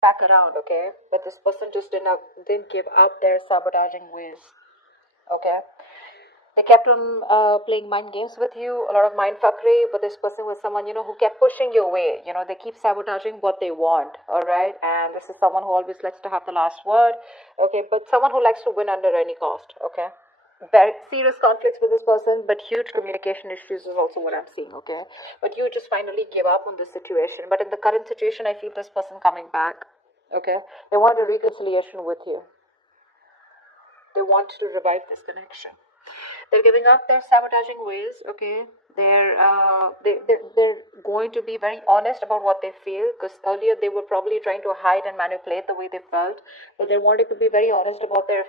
back around, okay? But this person just didn't give up their sabotaging ways, okay? They kept on playing mind games with you, a lot of mind fuckery, but this person was someone, who kept pushing you away. They keep sabotaging what they want, all right? And this is someone who always likes to have the last word, okay? But someone who likes to win under any cost, okay? Very serious conflicts with this person, but huge communication issues is also what I'm seeing, okay? But you just finally give up on this situation. But in the current situation, I feel this person coming back, okay? They want a reconciliation with you. They want to revive this connection. They're giving up their sabotaging ways, okay? They're going to be very honest about what they feel, because earlier they were probably trying to hide and manipulate the way they felt, but they're wanting to be very honest about their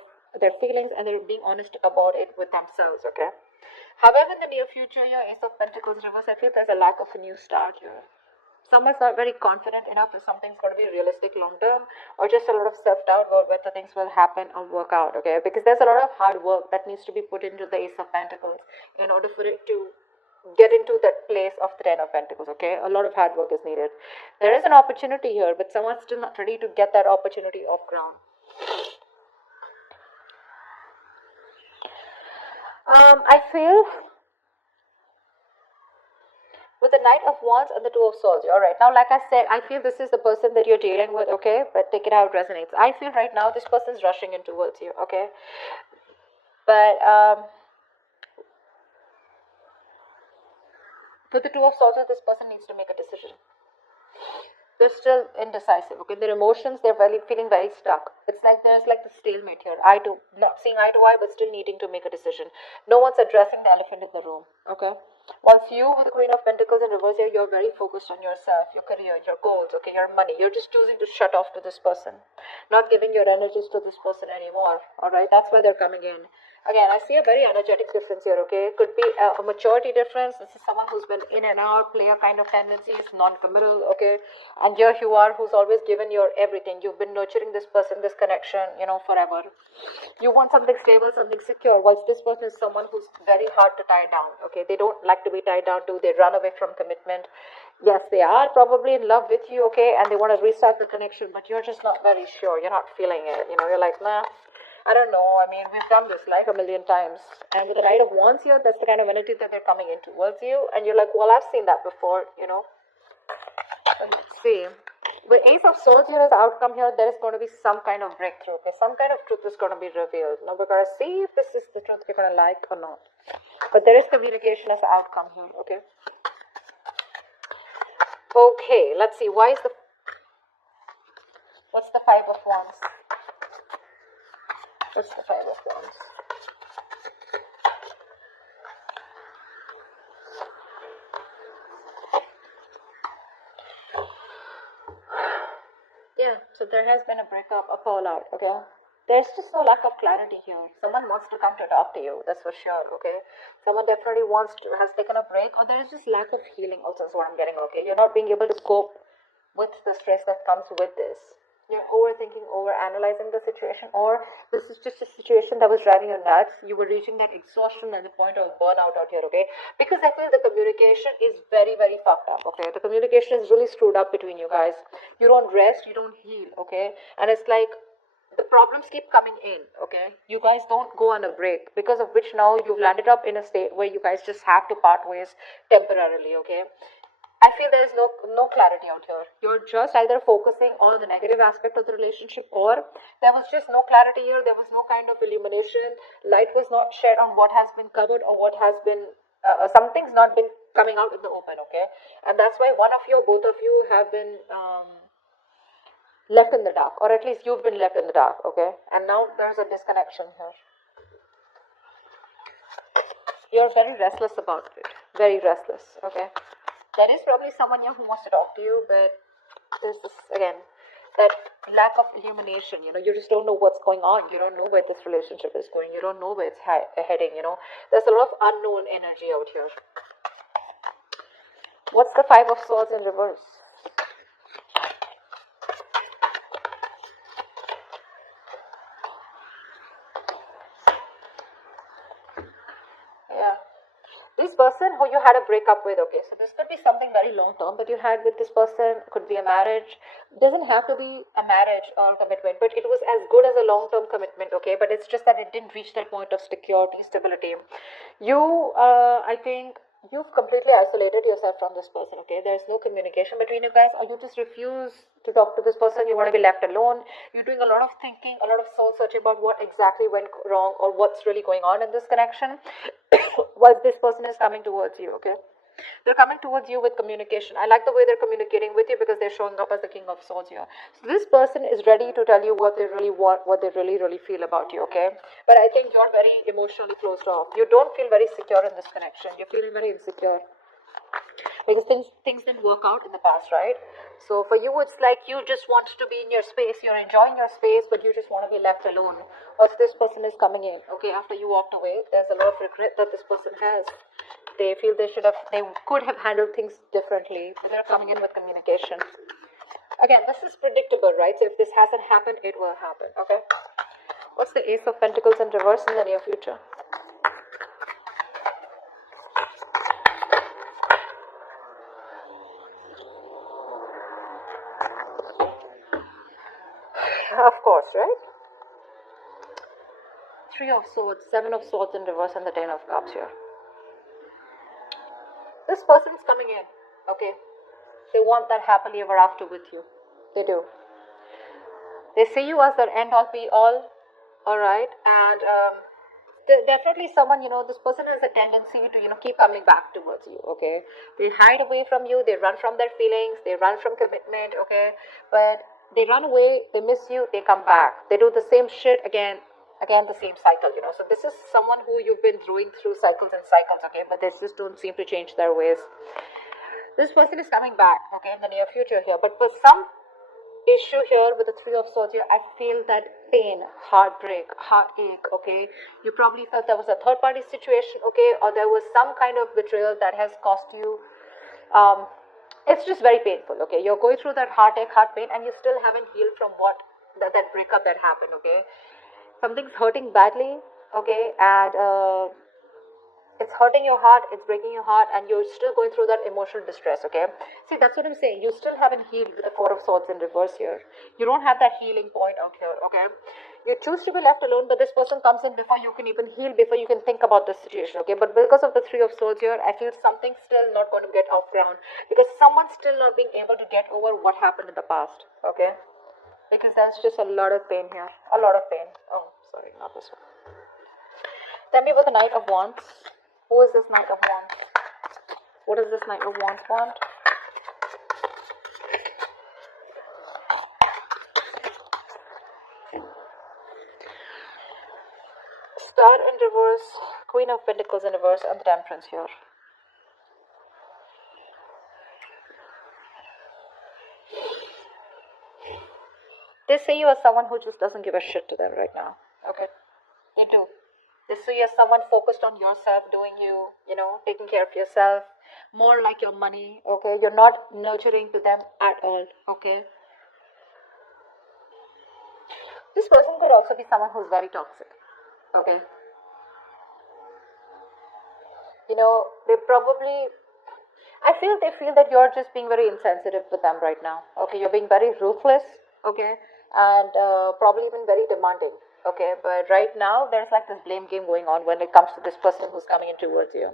feelings, and they're being honest about it with themselves, okay? However, in the near future, your Ace of Pentacles reverse, I feel there's a lack of a new start here. Someone's not very confident enough if something's going to be realistic long term, or just a lot of self-doubt about whether things will happen or work out, okay? Because there's a lot of hard work that needs to be put into the Ace of Pentacles in order for it to get into that place of the Ten of Pentacles, okay? A lot of hard work is needed. There is an opportunity here, but someone's still not ready to get that opportunity off ground. I feel with the Knight of Wands and the Two of Swords. All right. Now, like I said, I feel this is the person that you're dealing with, okay? But take it how it resonates. I feel right now this person's rushing in towards you, okay? But for the Two of Swords, this person needs to make a decision. They're still indecisive, okay? Their emotions, they're feeling very stuck. It's like there's like the stalemate here. Not seeing eye to eye, but still needing to make a decision. No one's addressing the elephant in the room, okay? Once you, with the Queen of Pentacles in reverse here, you're very focused on yourself, your career, your goals, okay, your money. You're just choosing to shut off to this person, not giving your energies to this person anymore, all right? That's why they're coming in. Again, I see a very energetic difference here, okay? It could be a maturity difference. This is someone who's been in and out, player kind of tendencies, non-committal, okay? And here you are, who's always given your everything. You've been nurturing this person, this connection, forever. You want something stable, something secure, whilst this person is someone who's very hard to tie down, okay? They don't like to be tied down to. They run away from commitment. Yes, they are probably in love with you, okay? And they want to restart the connection, but you're just not very sure. You're not feeling it, you're like, nah. I don't know. I mean, we've done this like a million times. And with the Knight of Wands here, that's the kind of energy that they're coming in towards you. And you're like, well, I've seen that before, Let's see. With Ace of Swords here as outcome here, there is going to be some kind of breakthrough. Okay, some kind of truth is going to be revealed. Now we're going to see if this is the truth you're going to like or not. But there is communication as outcome here, okay? Okay, let's see. What's the Five of Wands? What's the Five of Wands? Yeah, so there has been a breakup, a fallout, okay? There's just no lack of clarity here. Someone wants to come to talk to you, that's for sure, okay? Someone definitely has taken a break, or there is just lack of healing also is what I'm getting, okay? You're not being able to cope with the stress that comes with this. You're overthinking, overanalyzing the situation, or this is just a situation that was driving you nuts. You were reaching that exhaustion and the point of burnout out here, okay? Because I feel the communication is very, very fucked up, okay? The communication is really screwed up between you guys. You don't rest, you don't heal, okay? And it's like the problems keep coming in, okay? You guys don't go on a break, because of which now you've landed up in a state where you guys just have to part ways temporarily, okay? I feel there is no clarity out here. You're just either focusing on the negative aspect of the relationship, or there was just no clarity here. There was no kind of illumination. Light was not shed on what has been covered, or what has been, something's not been coming out in the open, okay? And that's why one of you, both of you have been left in the dark, or at least you've been left in the dark, okay? And now there's a disconnection here. You're very restless about it. Very restless, okay? There is probably someone here who wants to talk to you, but there's this, again, that lack of illumination, you just don't know what's going on. You don't know where this relationship is going. You don't know where it's heading, There's a lot of unknown energy out here. What's the Five of Swords in reverse? person who you had a breakup with, okay, so this could be something very long term that you had with this person, could be a marriage, doesn't have to be a marriage or commitment, but it was as good as a long term commitment, okay, but it's just that it didn't reach that point of security, stability. You, I think, you've completely isolated yourself from this person, okay, there's no communication between you guys, or you just refuse to talk to this person, you want to be left alone, you're doing a lot of thinking, a lot of soul searching about what exactly went wrong or what's really going on in this connection while this person is coming towards you, okay. They're coming towards you with communication. I like the way they're communicating with you because they're showing up as the King of Swords here. So this person is ready to tell you what they really want, what they really feel about you, okay? But I think you're very emotionally closed off. You don't feel very secure in this connection. You're feeling very insecure because things didn't work out in the past, right? So for you, it's like you just want to be in your space. You're enjoying your space, but you just want to be left alone. Once this person is coming in, okay, after you walked away, there's a lot of regret that this person has. They feel they could have handled things differently. They're coming in with communication. Again, this is predictable, right? So if this hasn't happened, it will happen, okay? What's the Ace of Pentacles in reverse in the near future? Of course, right? Three of Swords, Seven of Swords in reverse, and the Ten of Cups here. This person's coming in, okay? They want that happily ever after with you. They do. They see you as their end all be all, alright? And definitely someone, this person has a tendency to, keep coming back towards you, okay? They hide away from you, they run from their feelings, they run from commitment, okay? But they run away, they miss you, they come back. They do the same shit again, the same cycle, So this is someone who you've been going through cycles and cycles, okay? But they just don't seem to change their ways. This person is coming back, okay, in the near future here. But for some issue here with the Three of Swords here, I feel that pain, heartbreak, heartache, okay? You probably felt there was a third party situation, okay? Or there was some kind of betrayal that has cost you. It's just very painful, okay? You're going through that heartache, heart pain, and you still haven't healed from that breakup that happened, okay? Something's hurting badly, okay? And it's hurting your heart, it's breaking your heart, and you're still going through that emotional distress, okay? See, that's what I'm saying. You still haven't healed with the Four of Swords in reverse here. You don't have that healing point out here, okay? You choose to be left alone, but this person comes in before you can even heal, before you can think about this situation, okay? But because of the Three of Swords here, I feel something's still not going to get off ground, because someone's still not being able to get over what happened in the past, okay? Because there's just a lot of pain here. A lot of pain. Oh, sorry, not this one. Tell me about the Knight of Wands. Who is this Knight of Wands? What does this Knight of Wands want? Star in reverse, Queen of Pentacles in reverse, and the Temperance here. They see you as someone who just doesn't give a shit to them right now. Okay? They do. They see you as someone focused on yourself, doing you, taking care of yourself, more like your money, okay? You're not nurturing to them at all, okay? This person could also be someone who's very toxic, okay? They probably, they feel that you're just being very insensitive with them right now, okay? You're being very ruthless, okay? And probably even very demanding. Okay, but right now there's like this blame game going on when it comes to this person who's coming in towards you.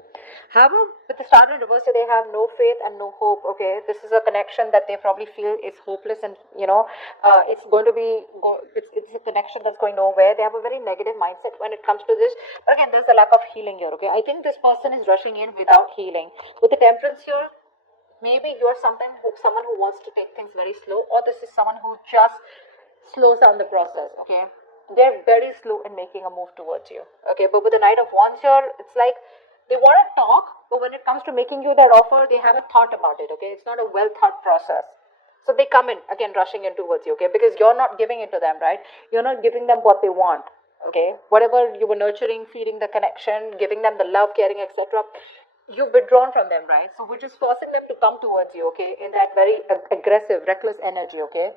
However, with the Star in reverse, they have no faith and no hope. Okay, this is a connection that they probably feel is hopeless, and it's going to be it's a connection that's going nowhere. They have a very negative mindset when it comes to this. But again, there's a lack of healing here. Okay, I think this person is rushing in without healing. With the Temperance here, maybe you're someone who wants to take things very slow, or this is someone who just slows down the process. Okay. They're very slow in making a move towards you. Okay, but with the Knight of Wands here, it's like they want to talk, but when it comes to making you that offer, they haven't thought about it. Okay, it's not a well thought process. So they come in again, rushing in towards you. Okay, because you're not giving it to them, right? You're not giving them what they want. Okay, whatever you were nurturing, feeding the connection, giving them the love, caring, etc. You've withdrawn from them, right? So we're just forcing them to come towards you. Okay, in that very aggressive, reckless energy. Okay,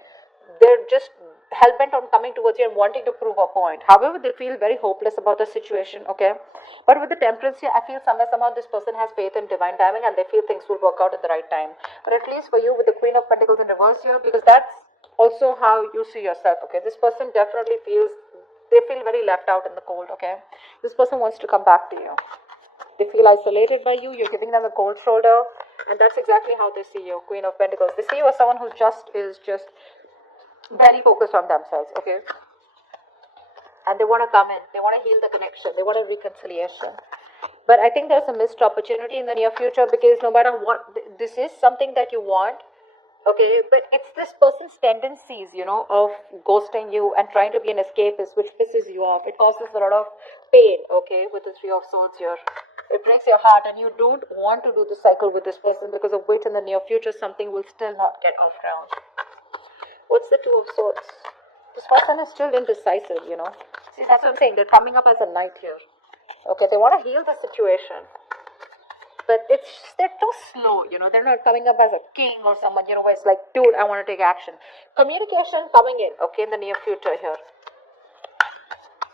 they're just hell-bent on coming towards you and wanting to prove a point. However, they feel very hopeless about the situation, okay? But with the Temperance here, I feel somehow this person has faith in divine timing and they feel things will work out at the right time. But at least for you with the Queen of Pentacles in reverse here, because that's also how you see yourself, okay? This person definitely feels, they feel very left out in the cold, okay? This person wants to come back to you. They feel isolated by you, you're giving them a cold shoulder, and that's exactly how they see you, Queen of Pentacles. They see you as someone who is just very focused on themselves, okay? And they want to come in, they want to heal the connection, they want a reconciliation. But I think there's a missed opportunity in the near future, because no matter what, this is something that you want, okay? But it's this person's tendencies, of ghosting you and trying to be an escapist, which pisses you off. It causes a lot of pain, okay, with the Three of Swords here. It breaks your heart, and you don't want to do the cycle with this person, because of which in the near future something will still not get off ground. What's the Two of Swords? This person is still indecisive, See, that's what I'm saying. They're coming up as a knight here. Okay, they want to heal the situation. But they're too slow, They're not coming up as a king or someone, where it's like, dude, I want to take action. Communication coming in, okay, in the near future here.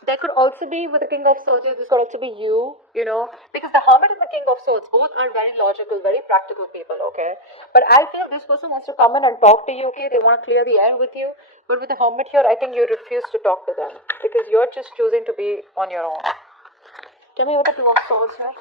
There could also be, with the King of Swords, this could also be you, because the Hermit and the King of Swords, both are very logical, very practical people, okay? But I feel this person wants to come in and talk to you, okay? They want to clear the air with you. But with the Hermit here, I think you refuse to talk to them, because you're just choosing to be on your own. Tell me what the Two of Swords here.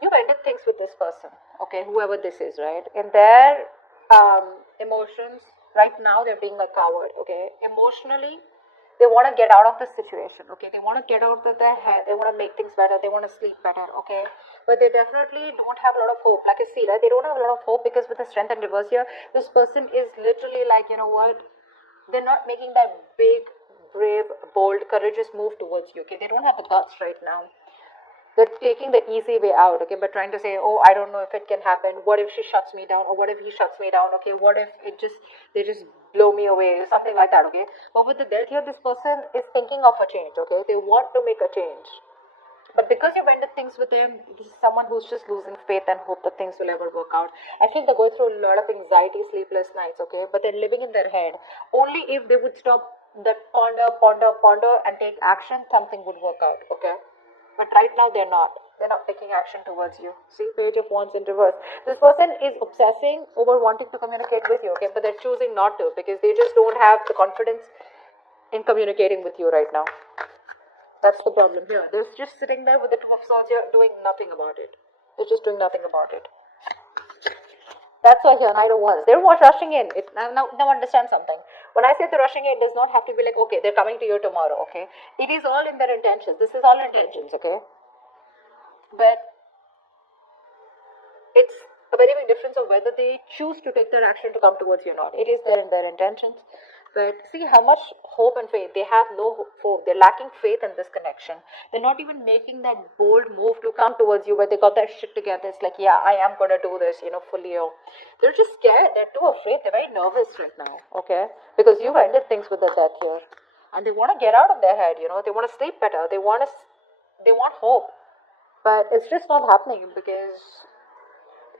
You've ended things with this person, okay, whoever this is, right? In their emotions, right now they're being a coward, okay? Emotionally, they want to get out of the situation, okay? They want to get out of their head, they want to make things better, they want to sleep better, okay? But they definitely don't have a lot of hope. Like I see, right? They don't have a lot of hope, because with the Strength and reverse here, this person is literally like, you know what? They're not making that big, brave, bold, courageous move towards you, okay? They don't have the guts right now. They're taking the easy way out, okay, but trying to say, oh, I don't know if it can happen. What if she shuts me down? Or what if he shuts me down? Okay, what if they just blow me away? Something like that, okay? But with the death here, this person is thinking of a change, okay? They want to make a change. But because you've ended things with them, this is someone who's just losing faith and hope that things will ever work out. I feel they're going through a lot of anxiety, sleepless nights, okay? But they're living in their head. Only if they would stop that ponder, and take action, something would work out, okay? But right now they're not. They're not taking action towards you. See, Page of Wands in reverse. This person is obsessing over wanting to communicate with you, okay? But they're choosing not to, because they just don't have the confidence in communicating with you right now. That's the problem here. They're just sitting there with the Two of Swords here, doing nothing about it. They're just doing nothing about it. That's why here, Knight of Wands. They're rushing in. Now understand something. When I say they're rushing in, it does not have to be like, okay, they're coming to you tomorrow, okay? It is all in their intentions. This is all intentions, okay? But it's a very big difference of whether they choose to take their action to come towards you or not. It is there in their intentions. But see how much hope and faith. They have no hope. They're lacking faith in this connection. They're not even making that bold move to come towards you where they got their shit together. It's like, yeah, I am going to do this, fully. They're just scared. They're too afraid. They're very nervous right now, okay? Because you've ended things with the death here. And they want to get out of their head, They want to sleep better. They want hope. But it's just not happening, because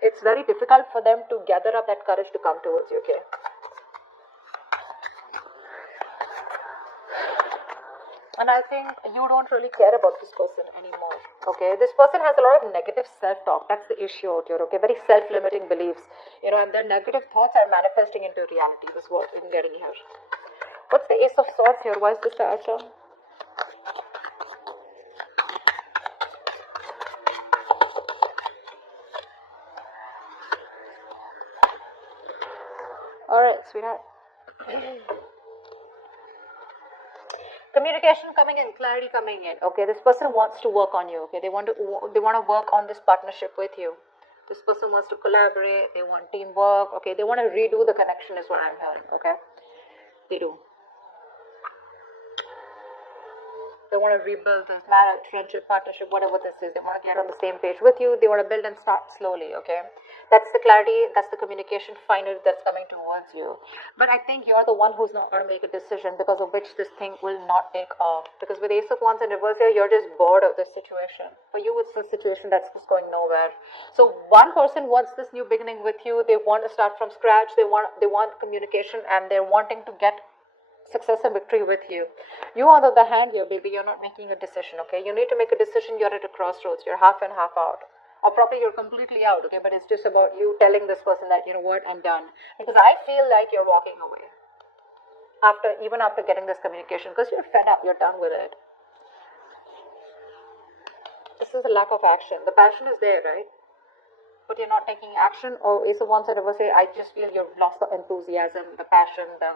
it's very difficult for them to gather up that courage to come towards you, okay? And I think you don't really care about this person anymore, okay? This person has a lot of negative self-talk. That's the issue out here, okay? Very self-limiting beliefs, and their negative thoughts are manifesting into reality. This is what I'm getting here. What's the Ace of Swords here? Why is this the outcome? Alright, sweetheart. Communication coming in, clarity coming in. Okay, this person wants to work on you. Okay, they want to work on this partnership with you. This person wants to collaborate. They want teamwork. Okay, they want to redo the connection is what I'm hearing. Okay, they do. They want to rebuild this marriage, friendship, partnership, whatever this is. They want to get on the same page with you. They want to build and start slowly, okay? That's the clarity, that's the communication finally that's coming towards you. But I think you're the one who's not going to make a decision, because of which this thing will not take off. Because with Ace of Wands in reverse here, you're just bored of this situation. For you, it's a situation that's just going nowhere. So one person wants this new beginning with you. They want to start from scratch. They want communication, and they're wanting to get success and victory with you. You, on the other hand, here, baby, you're not making a decision, okay? You need to make a decision. You're at a crossroads. You're half in, half out. Or probably you're completely out, okay? But it's just about you telling this person that, you know what, I'm done. Because I feel like you're walking away. Even after getting this communication. Because you're fed up. You're done with it. This is a lack of action. The passion is there, right? But you're not taking action. Or Ace of Wands and Reverse, I just feel you've lost the enthusiasm, the passion, the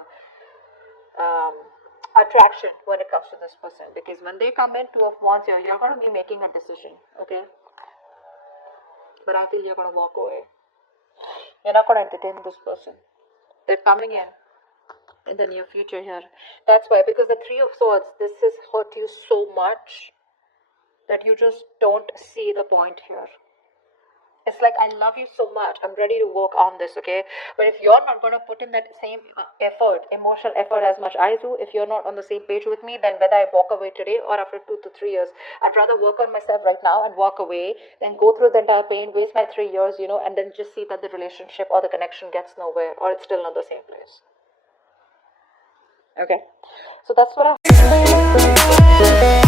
attraction when it comes to this person. Because when they come in, Two of Wands, you're going to be making a decision, okay? But I feel you're going to walk away. You're not going to entertain this person. They're coming in the near future here. That's why, because the Three of Swords, this has hurt you so much that you just don't see the point here. It's like, I love you so much, I'm ready to work on this, okay? But if you're not going to put in that same effort, emotional effort as much I do, if you're not on the same page with me, then whether I walk away today or after 2 to 3 years, I'd rather work on myself right now and walk away than go through the entire pain, waste my 3 years, you know, and then just see that the relationship or the connection gets nowhere, or it's still not the same place. Okay? So that's what I